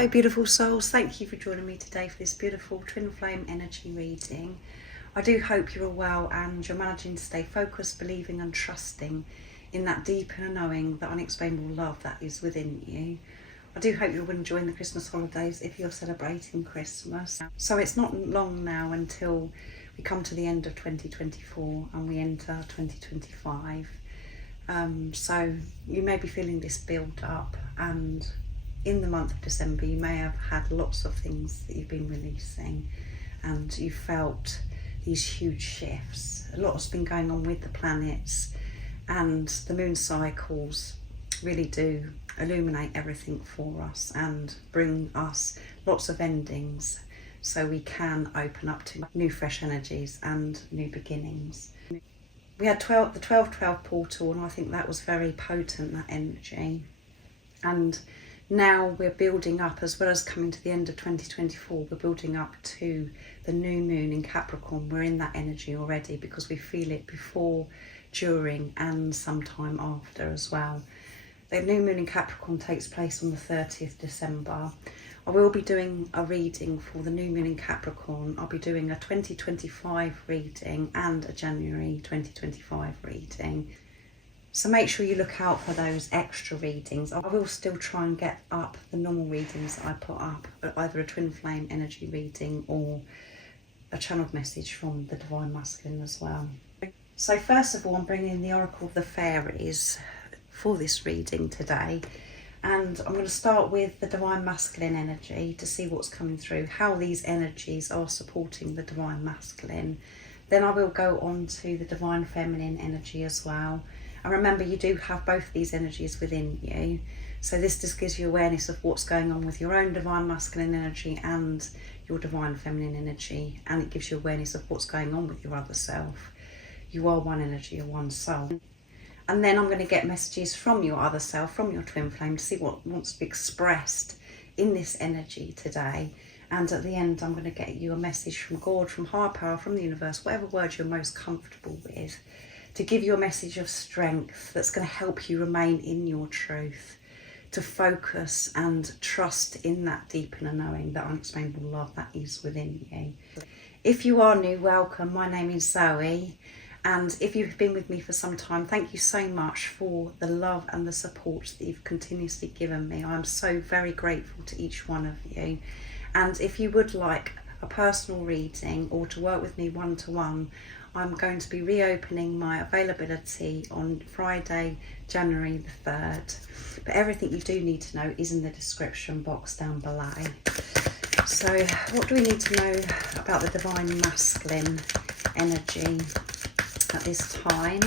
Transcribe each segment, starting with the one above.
Hello beautiful souls, thank you for joining me today for this beautiful twin flame energy reading. I do hope you're all well and you're managing to stay focused, believing and trusting in that deep inner knowing, that unexplainable love that is within you. I do hope you're enjoying the Christmas holidays if you're celebrating Christmas. So it's not long now until we come to the end of 2024 and we enter 2025. So you may be feeling this build up, and in the month of December you may have had lots of things that you've been releasing and you felt these huge shifts. A lot has been going on with the planets, and the moon cycles really do illuminate everything for us and bring us lots of endings so we can open up to new fresh energies and new beginnings. We had the 12-12 portal, and I think that was very potent, that energy. And now we're building up, as well as coming to the end of 2024, we're building up to the new moon in Capricorn. We're in that energy already because we feel it before, during and sometime after as well. The new moon in Capricorn takes place on the 30th December. I will be doing a reading for the new moon in Capricorn. I'll be doing a 2025 reading and a January 2025 reading. So make sure you look out for those extra readings. I will still try and get up the normal readings that I put up, either a twin flame energy reading or a channeled message from the Divine Masculine as well. So first of all, I'm bringing in the Oracle of the Fairies for this reading today. And I'm going to start with the Divine Masculine energy to see what's coming through, how these energies are supporting the Divine Masculine. Then I will go on to the Divine Feminine energy as well. And remember, you do have both these energies within you. So this just gives you awareness of what's going on with your own Divine Masculine energy and your Divine Feminine energy. And it gives you awareness of what's going on with your other self. You are one energy, you're one soul. And then I'm going to get messages from your other self, from your twin flame, to see what wants to be expressed in this energy today. And at the end, I'm going to get you a message from God, from higher power, from the universe, whatever word you're most comfortable with, to give you a message of strength that's going to help you remain in your truth, to focus and trust in that deep inner knowing, that unexplainable love that is within you. If you are new, welcome. My name is Zoe. And if you've been with me for some time, thank you so much for the love and the support that you've continuously given me. I'm so very grateful to each one of you. And if you would like a personal reading or to work with me one-to-one, I'm going to be reopening my availability on Friday, January the 3rd. But everything you do need to know is in the description box down below. So what do we need to know about the Divine Masculine energy at this time?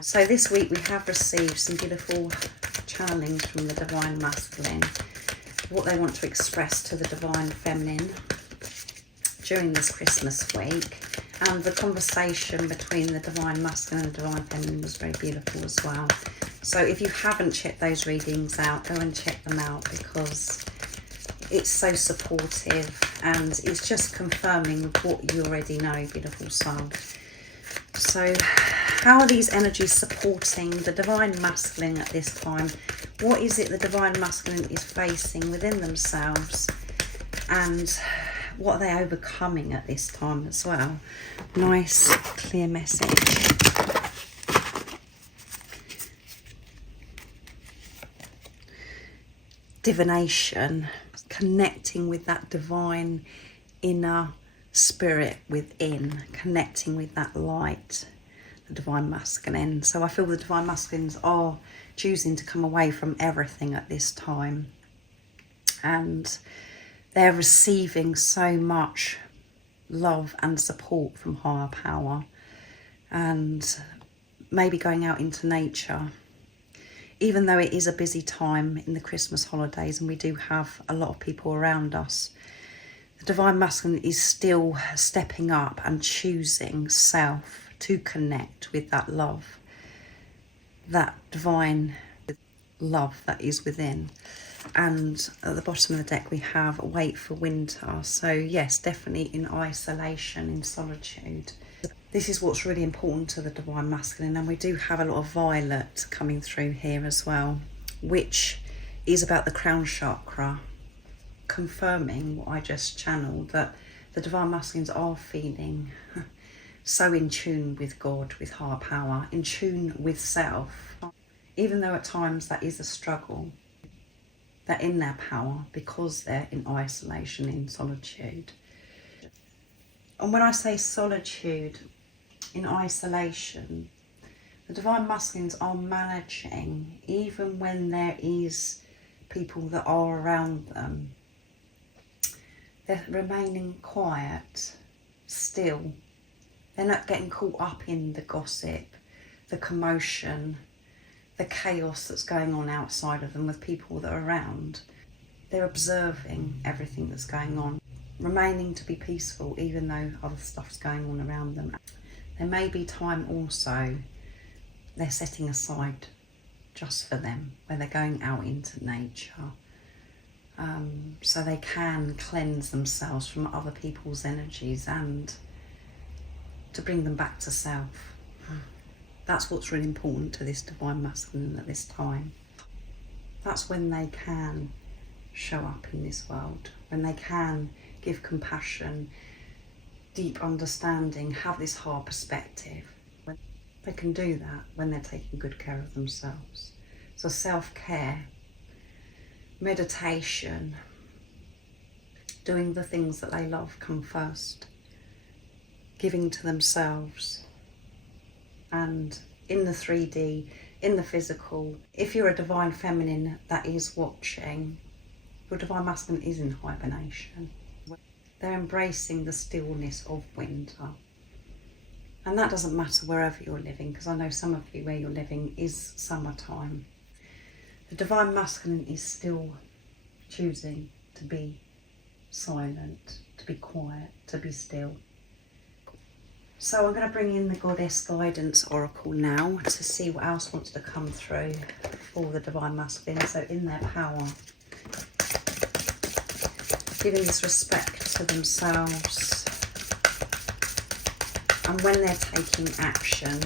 So this week we have received some beautiful channelings from the Divine Masculine, what they want to express to the Divine Feminine during this Christmas week. And the conversation between the Divine Masculine and the Divine Feminine was very beautiful as well. So if you haven't checked those readings out, go and check them out, because it's so supportive and it's just confirming what you already know, beautiful soul. So how are these energies supporting the Divine Masculine at this time? What is it the Divine Masculine is facing within themselves? And what are they overcoming at this time as well? Nice, clear message. Divination, connecting with that divine inner spirit within, connecting with that light, the Divine Masculine. So I feel the Divine Masculines are choosing to come away from everything at this time, and they're receiving so much love and support from higher power, and maybe going out into nature. Even though it is a busy time in the Christmas holidays and we do have a lot of people around us, the Divine Masculine is still stepping up and choosing self to connect with that love, that divine love that is within. And at the bottom of the deck we have wait for winter. So yes, definitely in isolation, in solitude. This is what's really important to the Divine Masculine. And we do have a lot of violet coming through here as well, which is about the crown chakra. confirming what I just channeled, that the divine masculines are feeling so in tune with God, with higher power, in tune with self. Even though at times that is a struggle, they're in their power because they're in isolation, in solitude. And when I say solitude, in isolation, the divine masculines are managing, even when there is people that are around them, they're remaining quiet, still. They're not getting caught up in the gossip, the commotion, the chaos that's going on outside of them with people that are around. They're observing everything that's going on, remaining to be peaceful even though other stuff's going on around them. There may be time also they're setting aside just for them, where they're going out into nature, so they can cleanse themselves from other people's energies and to bring them back to self. That's what's really important to this divine masculine at this time. That's when they can show up in this world, when they can give compassion, deep understanding, have this hard perspective. They can do that when they're taking good care of themselves. So self-care, meditation, doing the things that they love come first, giving to themselves, and in the 3D, in the physical. If you're a divine feminine that is watching, your divine masculine is in hibernation. They're embracing the stillness of winter. And that doesn't matter wherever you're living, because I know some of you where you're living is summertime. The divine masculine is still choosing to be silent, to be quiet, to be still. So I'm going to bring in the Goddess Guidance Oracle now to see what else wants to come through for the divine masculine. So in their power, giving this respect to themselves, and when they're taking action,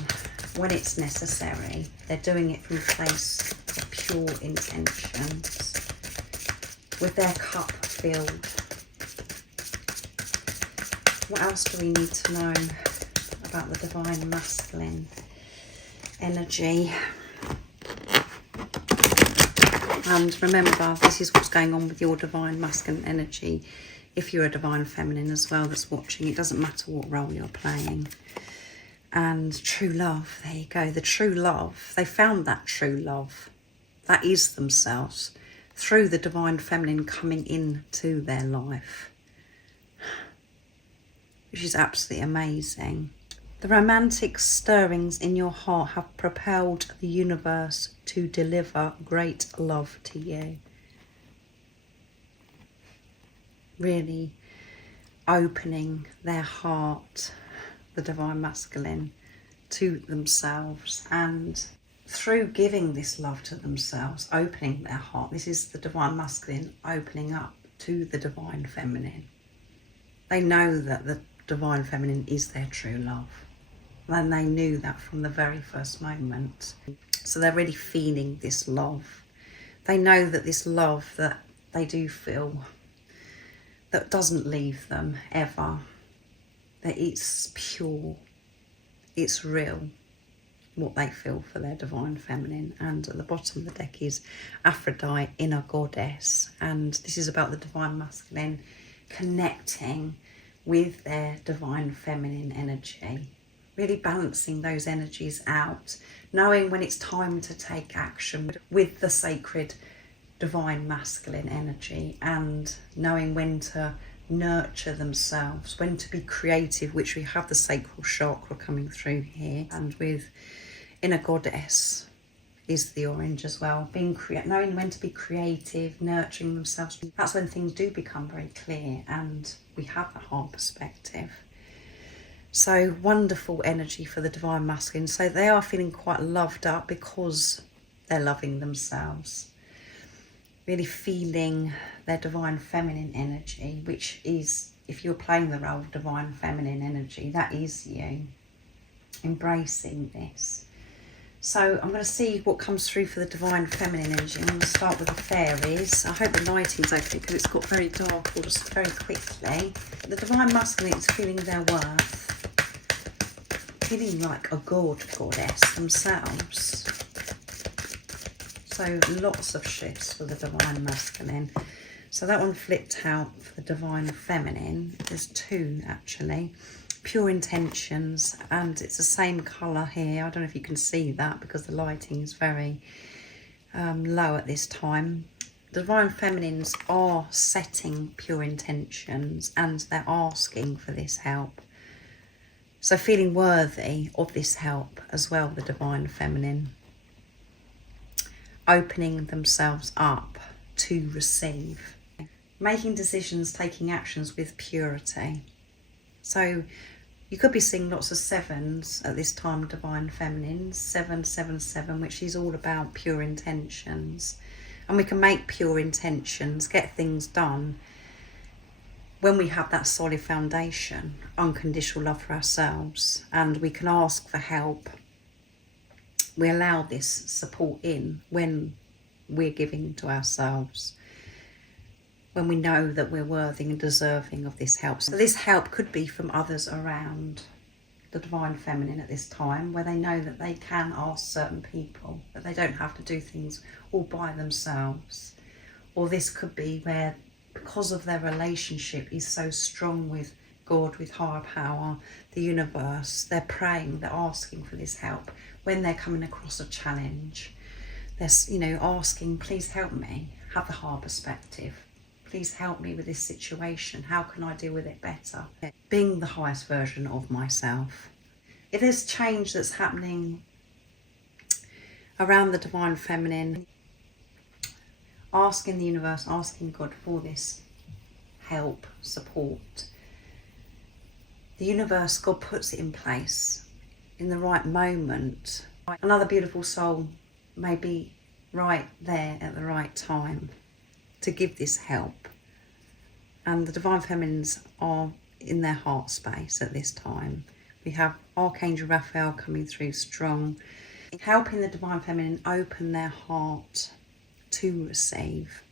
when it's necessary, they're doing it from a place of pure intentions, with their cup filled. What else do we need to know about the divine masculine energy? And remember, this is what's going on with your divine masculine energy. If you're a divine feminine as well that's watching, it doesn't matter what role you're playing. And true love, there you go, the true love. They found that true love. That is themselves through the divine feminine coming into their life, which is absolutely amazing. The romantic stirrings in your heart have propelled the universe to deliver great love to you. Really opening their heart, the divine masculine, to themselves, and through giving this love to themselves, opening their heart. This is the divine masculine opening up to the divine feminine. They know that the divine feminine is their true love, and they knew that from the very first moment. So they're really feeling this love. They know that this love that they do feel, that doesn't leave them ever, that it's pure, it's real, what they feel for their divine feminine. And at the bottom of the deck is Aphrodite, inner goddess, and this is about the divine masculine connecting with their divine feminine energy, really balancing those energies out, knowing when it's time to take action with the sacred divine masculine energy, and knowing when to nurture themselves, when to be creative, which we have the sacral chakra coming through here, and with inner goddess is the orange as well, knowing when to be creative, nurturing themselves. That's when things do become very clear and we have that whole perspective. So wonderful energy for the divine masculine. So they are feeling quite loved up because they're loving themselves, really feeling their divine feminine energy, which is, if you're playing the role of divine feminine energy, that is you embracing this, So I'm going to see what comes through for the Divine Feminine energy. I'm going to start with the fairies. I hope the lighting's okay because it's got very dark or just very quickly. The Divine Masculine is feeling their worth. Feeling like a goddess themselves. So lots of shifts for the Divine Masculine. So that one flipped out for the Divine Feminine. There's two actually. Pure Intentions, and it's the same colour here. I don't know if you can see that because the lighting is very low at this time. The Divine Feminines are setting pure intentions and they're asking for this help. So feeling worthy of this help as well, the Divine Feminine. Opening themselves up to receive. Making decisions, taking actions with purity. So you could be seeing lots of sevens at this time, Divine Feminine, 777, which is all about pure intentions. And we can make pure intentions, get things done when we have that solid foundation, unconditional love for ourselves, and we can ask for help. We allow this support in when we're giving to ourselves, when we know that we're worthy and deserving of this help. So this help could be from others around the Divine Feminine at this time, where they know that they can ask certain people, that they don't have to do things all by themselves. Or this could be where, because of their relationship is so strong with God, with higher power, the universe, they're praying, they're asking for this help when they're coming across a challenge. They're, you know, asking, please help me have the higher perspective. Please help me with this situation. How can I deal with it better? Being the highest version of myself. If there's change that's happening around the Divine Feminine, asking the universe, asking God for this help, support. The universe, God puts it in place in the right moment. Another beautiful soul may be right there at the right time to give this help. And the Divine Feminines are in their heart space at this time. We have Archangel Raphael coming through strong, helping the Divine Feminine open their heart to receive,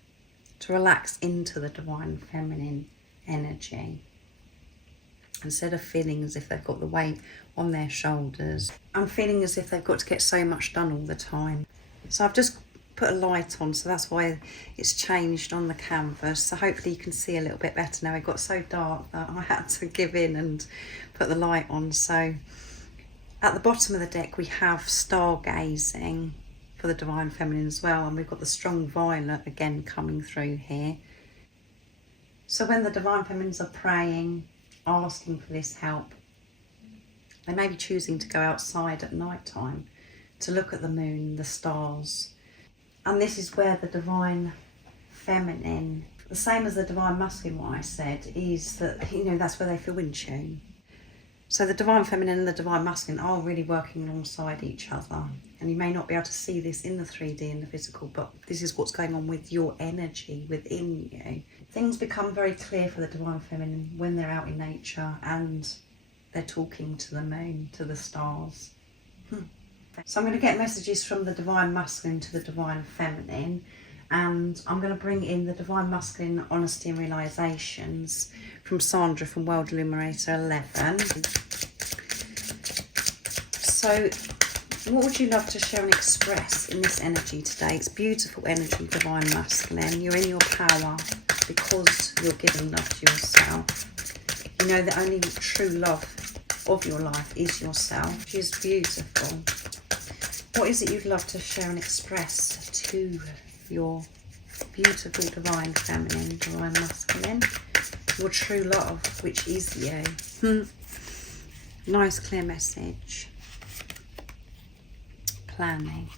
to relax into the Divine Feminine energy. Instead of feeling as if they've got the weight on their shoulders and feeling as if they've got to get so much done all the time. So I've just put a light on, so that's why it's changed on the canvas. So hopefully you can see a little bit better now. It got so dark that I had to give in and put the light on. So at the bottom of the deck we have stargazing for the Divine Feminine as well, and we've got the strong violet again coming through here. So when the Divine Feminines are praying, asking for this help, they may be choosing to go outside at night time to look at the moon, the stars. And this is where the Divine Feminine, the same as the Divine Masculine, what I said, is that, you know, that's where they feel in tune. So the Divine Feminine and the Divine Masculine are really working alongside each other. And you may not be able to see this in the 3D, in the physical, but this is what's going on with your energy within you. Things become very clear for the Divine Feminine when they're out in nature and they're talking to the moon, to the stars. So I'm going to get messages from the Divine Masculine to the Divine Feminine, and I'm going to bring in the Divine Masculine Honesty and Realizations from Sandra from World Illuminator 11. So what would you love to share and express in this energy today? It's beautiful energy, Divine Masculine. You're in your power because you're giving love to yourself. You know the only true love of your life is yourself, which is beautiful. What is it you'd love to share and express to your beautiful Divine Feminine, Divine Masculine? Your true love, which is you. Nice clear message. Planning.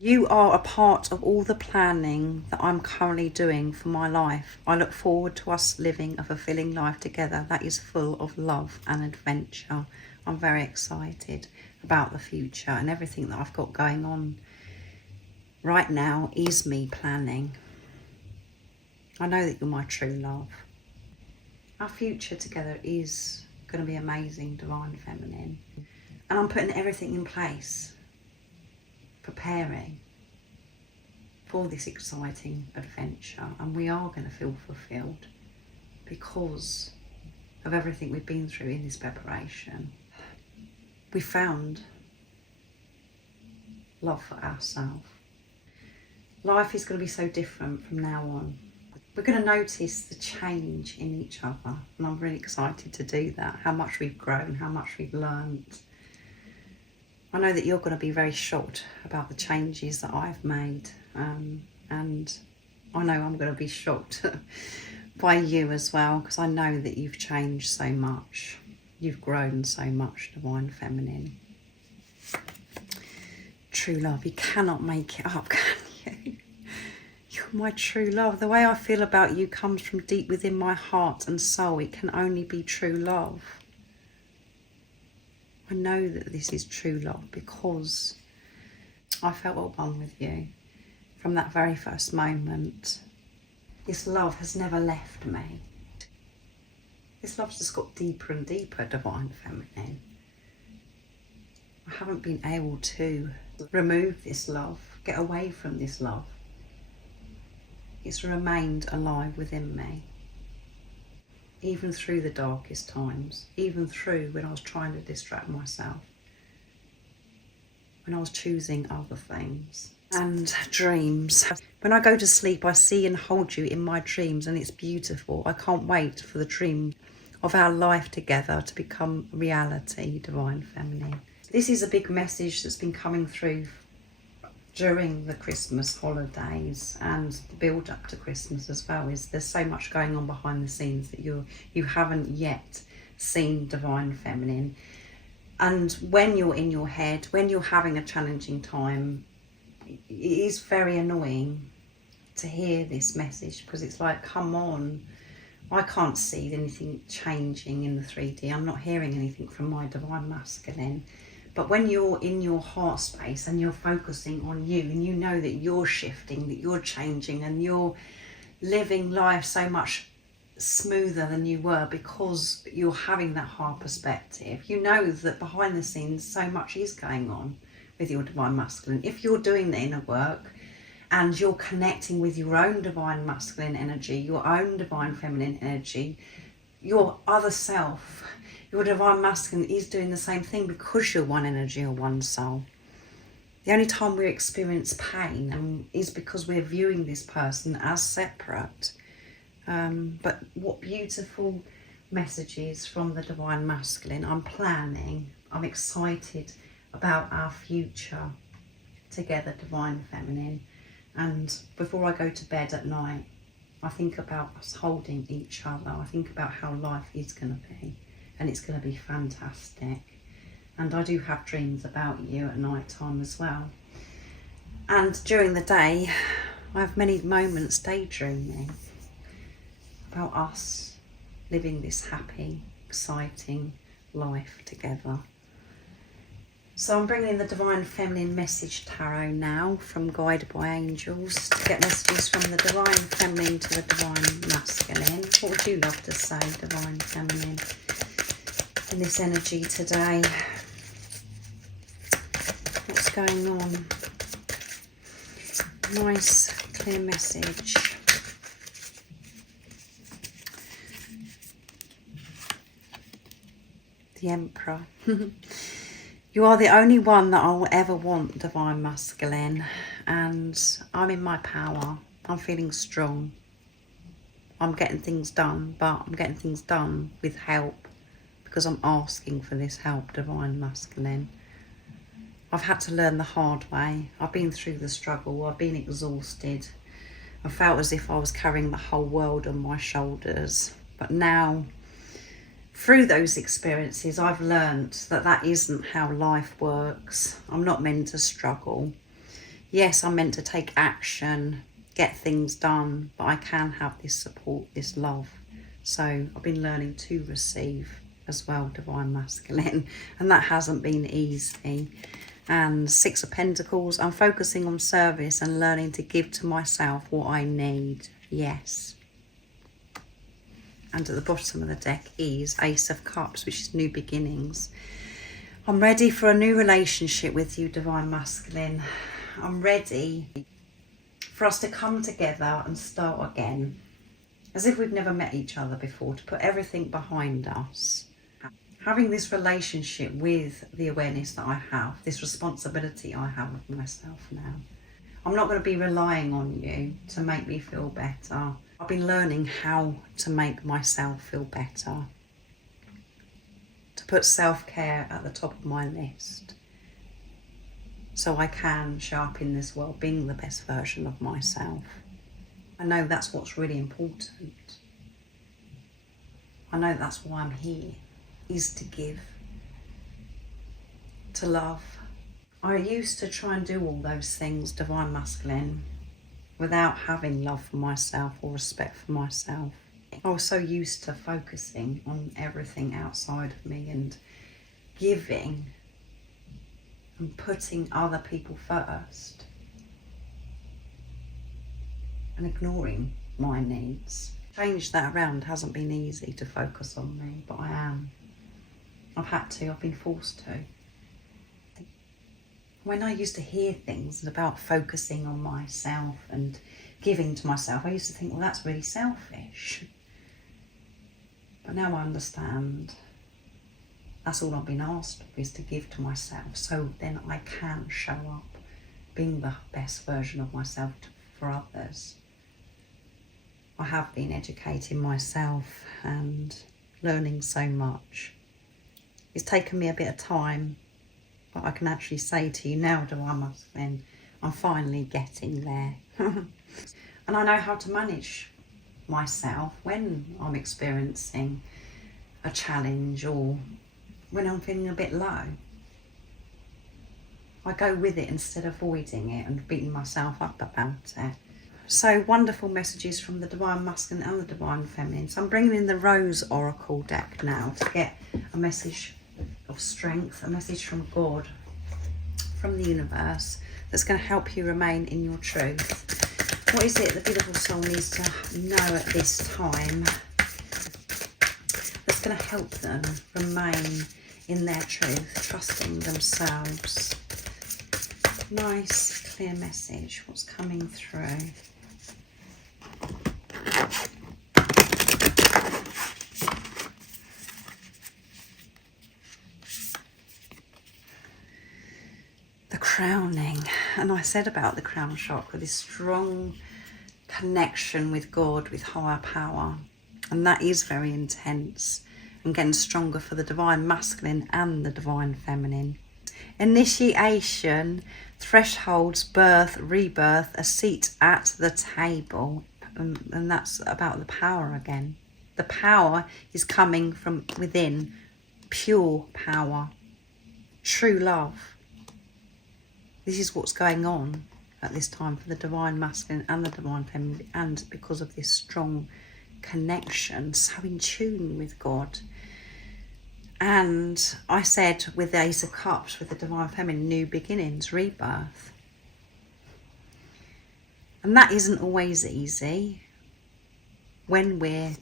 You are a part of all the planning that I'm currently doing for my life. I look forward to us living a fulfilling life together that is full of love and adventure. I'm very excited about the future, and everything that I've got going on right now is me planning. I know that you're my true love. Our future together is going to be amazing, Divine Feminine. And I'm putting everything in place preparing for this exciting adventure, and we are going to feel fulfilled because of everything we've been through in this preparation. We found love for ourselves. Life is going to be so different from now on. We're going to notice the change in each other, and I'm really excited to do that, how much we've grown, how much we've learned. I know that you're going to be very shocked about the changes that I've made, and I know I'm going to be shocked by you as well, because I know that you've changed so much. You've grown so much, Divine Feminine. True love, you cannot make it up, can you? You're my true love. The way I feel about you comes from deep within my heart and soul. It can only be true love. I know that this is true love because I felt at one with you from that very first moment. This love has never left me. This love's just got deeper and deeper, Divine Feminine. I haven't been able to remove this love, get away from this love. It's remained alive within me. Even through the darkest times, even through when I was trying to distract myself, when I was choosing other things and dreams. When I go to sleep, I see and hold you in my dreams, and it's beautiful. I can't wait for the dream of our life together to become reality, Divine Feminine. This is a big message that's been coming through during the Christmas holidays and the build up to Christmas as well. Is there's so much going on behind the scenes that you haven't yet seen, Divine Feminine. And when you're in your head, when you're having a challenging time, it is very annoying to hear this message, because it's like, come on, I can't see anything changing in the 3D. I'm not hearing anything from my Divine Masculine. But when you're in your heart space and you're focusing on you, and you know that you're shifting, that you're changing, and you're living life so much smoother than you were because you're having that heart perspective, you know that behind the scenes so much is going on with your Divine Masculine. If you're doing the inner work and you're connecting with your own Divine Masculine energy, your own Divine Feminine energy, your other self, your Divine Masculine is doing the same thing, because you're one energy or one soul. The only time we experience pain is because we're viewing this person as separate. But what beautiful messages from the Divine Masculine. I'm planning, I'm excited about our future together, Divine Feminine. And before I go to bed at night, I think about us holding each other. I think about how life is going to be. And it's going to be fantastic. And I do have dreams about you at night time as well. And during the day, I have many moments daydreaming about us living this happy, exciting life together. So I'm bringing in the Divine Feminine Message Tarot now from Guided by Angels to get messages from the Divine Feminine to the Divine Masculine. What would you love to say, Divine Feminine, in this energy today? What's going on? Nice, clear message. The Emperor. You are the only one that I will ever want, Divine Masculine, and I'm in my power. I'm feeling strong. I'm getting things done, but I'm getting things done with help, because I'm asking for this help, Divine Masculine. I've had to learn the hard way. I've been through the struggle. I've been exhausted. I felt as if I was carrying the whole world on my shoulders. But now, through those experiences, I've learnt that that isn't how life works. I'm not meant to struggle. Yes, I'm meant to take action, get things done, but I can have this support, this love. So I've been learning to receive as well, Divine Masculine, and that hasn't been easy. And Six of Pentacles, I'm focusing on service and learning to give to myself what I need. Yes. And at the bottom of the deck is Ace of Cups, which is new beginnings. I'm ready for a new relationship with you, Divine Masculine. I'm ready for us to come together and start again, as if we've never met each other before, to put everything behind us. Having this relationship with the awareness that I have, this responsibility I have of myself now. I'm not going to be relying on you to make me feel better. I've been learning how to make myself feel better, to put self-care at the top of my list, so I can show up in this world being the best version of myself. I know that's what's really important. I know that's why I'm here, is to give, to love. I used to try and do all those things, divine masculine, without having love for myself or respect for myself. I was so used to focusing on everything outside of me and giving and putting other people first and ignoring my needs. Change that around hasn't been easy, to focus on me, but I am. I've had to, I've been forced to. When I used to hear things about focusing on myself and giving to myself, I used to think, well, that's really selfish. But now I understand that's all I've been asked of, is to give to myself, so then I can show up being the best version of myself for others. I have been educating myself and learning so much. It's taken me a bit of time, but I can actually say to you now, divine masculine, I'm finally getting there. And I know how to manage myself when I'm experiencing a challenge or when I'm feeling a bit low. I go with it instead of avoiding it and beating myself up about it. So wonderful messages from the divine masculine and the divine feminine. So I'm bringing in the Rose Oracle deck now to get a message of strength, a message from God, from the universe, that's going to help you remain in your truth. What is it the beautiful soul needs to know at this time that's going to help them remain in their truth, trusting themselves? Nice, clear message. What's coming through? The crowning. And I said about the crown chakra, this strong connection with God, with higher power. And that is very intense and getting stronger for the divine masculine and the divine feminine. Initiation, thresholds, birth, rebirth, a seat at the table. And that's about the power again. The power is coming from within, pure power, true love. This is what's going on at this time for the divine masculine and the divine feminine, and because of this strong connection, so in tune with God. And I said with the Ace of Cups, with the divine feminine, new beginnings, rebirth. And that isn't always easy when we're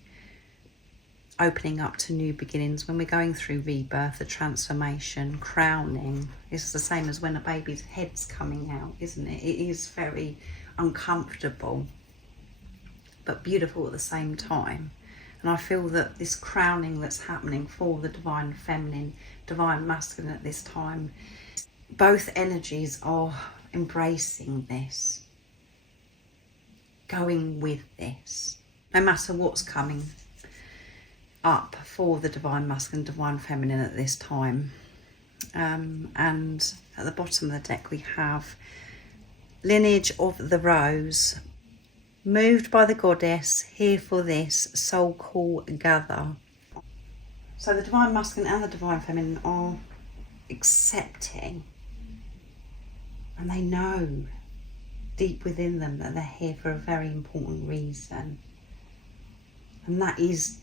opening up to new beginnings, when we're going through rebirth, the transformation, crowning. It's the same as when a baby's head's coming out, isn't it? It is very uncomfortable, but beautiful at the same time. And I feel that this crowning that's happening for the divine feminine, divine masculine at this time, both energies are embracing this, going with this, no matter what's coming up for the divine masculine, divine feminine at this time. And at the bottom of the deck we have lineage of the rose, moved by the goddess, here for this, soul call, gather. So the divine masculine and the divine feminine are accepting, and they know deep within them that they're here for a very important reason, and that is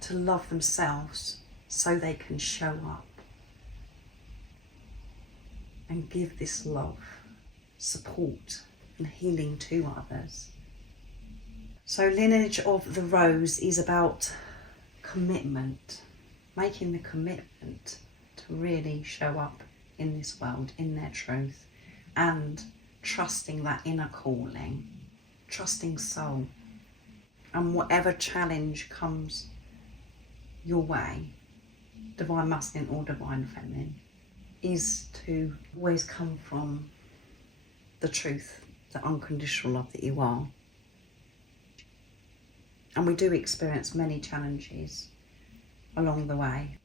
to love themselves so they can show up and give this love, support and healing to others. So lineage of the rose is about commitment, making the commitment to really show up in this world, in their truth, and trusting that inner calling, trusting soul. And whatever challenge comes your way, divine masculine or divine feminine, is to always come from the truth, the unconditional love that you are. And we do experience many challenges along the way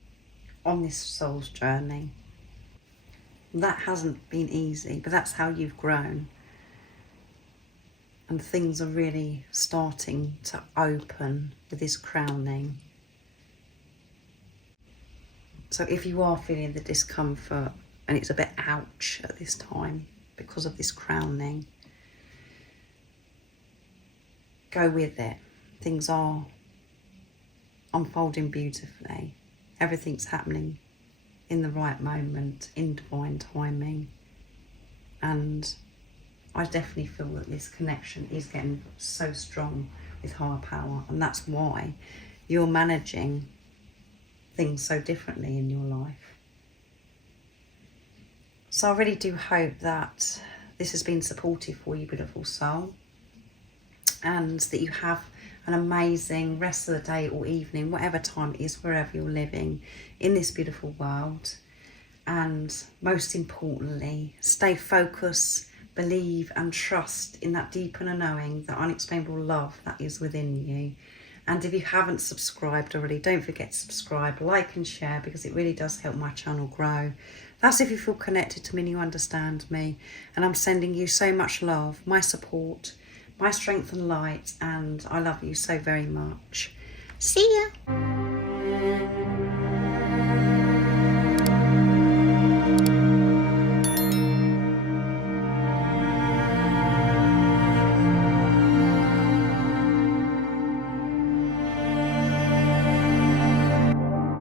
on this soul's journey. That hasn't been easy, but that's how you've grown. And things are really starting to open with this crowning. So if you are feeling the discomfort and it's a bit ouch at this time because of this crowning, go with it. Things are unfolding beautifully. Everything's happening in the right moment, in divine timing. And I definitely feel that this connection is getting so strong with higher power, and that's why you're managing things so differently in your life. So I really do hope that this has been supportive for you, beautiful soul, and that you have an amazing rest of the day or evening, whatever time it is, wherever you're living in this beautiful world. And most importantly, stay focused, believe and trust in that deep inner knowing, that unexplainable love that is within you. And if you haven't subscribed already, don't forget to subscribe, like and share, because it really does help my channel grow. That's if you feel connected to me and you understand me. And I'm sending you so much love, my support, my strength and light, and I love you so very much. See ya!